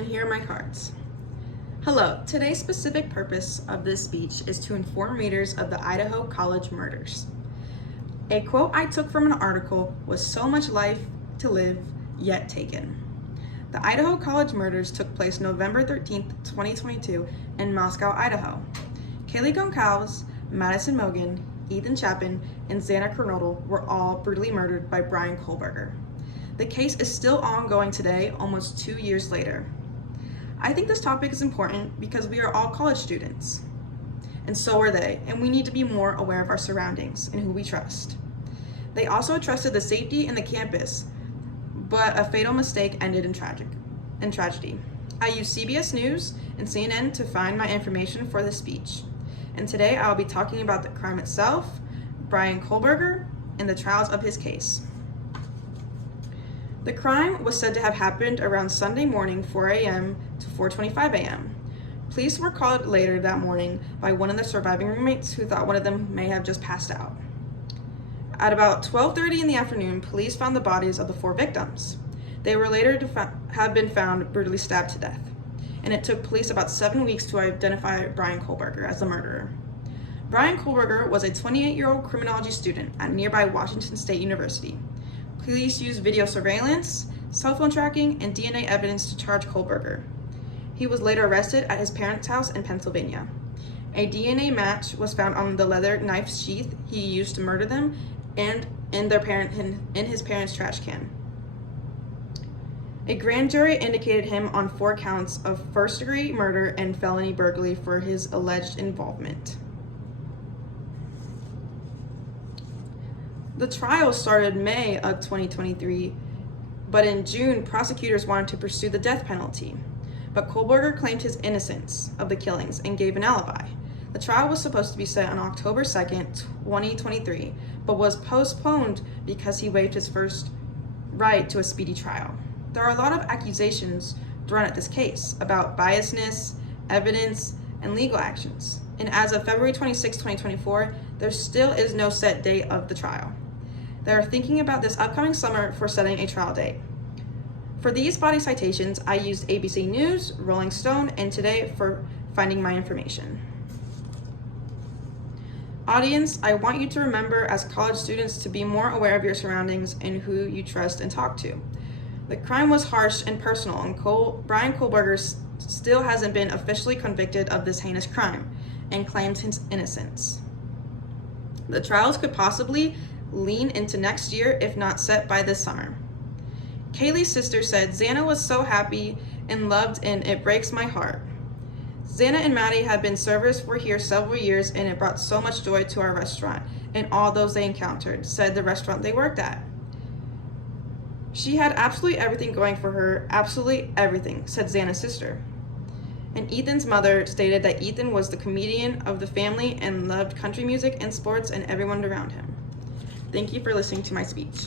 and here are my cards. Hello, today's specific purpose of this speech is to inform readers of the Idaho College murders. A quote I took from an article was "So much life to live, yet taken." The Idaho College murders took place November 13th, 2022 in Moscow, Idaho. Kaylee Goncalves, Madison Mogen, Ethan Chapin, and Xana Kernodle were all brutally murdered by Bryan Kohberger. The case is still ongoing today, almost 2 years later. I think this topic is important because we are all college students, and so are they, and we need to be more aware of our surroundings and who we trust. They also trusted the safety in the campus, but a fatal mistake ended in tragedy. I used CBS News and CNN to find my information for this speech, and today I will be talking about the crime itself, Bryan Kohberger, and the trials of his case. The crime was said to have happened around Sunday morning, 4 a.m. to 4:25 a.m. Police were called later that morning by one of the surviving roommates who thought one of them may have just passed out. At about 12:30 in the afternoon, police found the bodies of the 4 victims. They were later have been found brutally stabbed to death, and it took police about 7 weeks to identify Bryan Kohberger as the murderer. Bryan Kohberger was a 28-year-old criminology student at nearby Washington State University. Police used video surveillance, cell phone tracking, and DNA evidence to charge Kohberger. He was later arrested at his parents' house in Pennsylvania. A DNA match was found on the leather knife sheath he used to murder them and in his parents' trash can. A grand jury indicated him on 4 counts of first-degree murder and felony burglary for his alleged involvement. The trial started May of 2023, but in June, prosecutors wanted to pursue the death penalty. But Kohberger claimed his innocence of the killings and gave an alibi. The trial was supposed to be set on October 2nd, 2023, but was postponed because he waived his first right to a speedy trial. There are a lot of accusations thrown at this case about biasness, evidence, and legal actions. And as of February 26, 2024, there still is no set date of the trial. They are thinking about this upcoming summer for setting a trial date. For these body citations, I used ABC News, Rolling Stone, and Today for finding my information. Audience, I want you to remember as college students to be more aware of your surroundings and who you trust and talk to. The crime was harsh and personal, and Bryan Kohberger still hasn't been officially convicted of this heinous crime and claims his innocence. The trials could possibly lean into next year if not set by this summer. Kaylee's sister said, "Xana was so happy and loved and it breaks my heart. Xana and Maddie have been servers for here several years and it brought so much joy to our restaurant and all those they encountered," said the restaurant they worked at. "She had absolutely everything going for her, absolutely everything," said Xana's sister. And Ethan's mother stated that Ethan was the comedian of the family and loved country music and sports and everyone around him. Thank you for listening to my speech.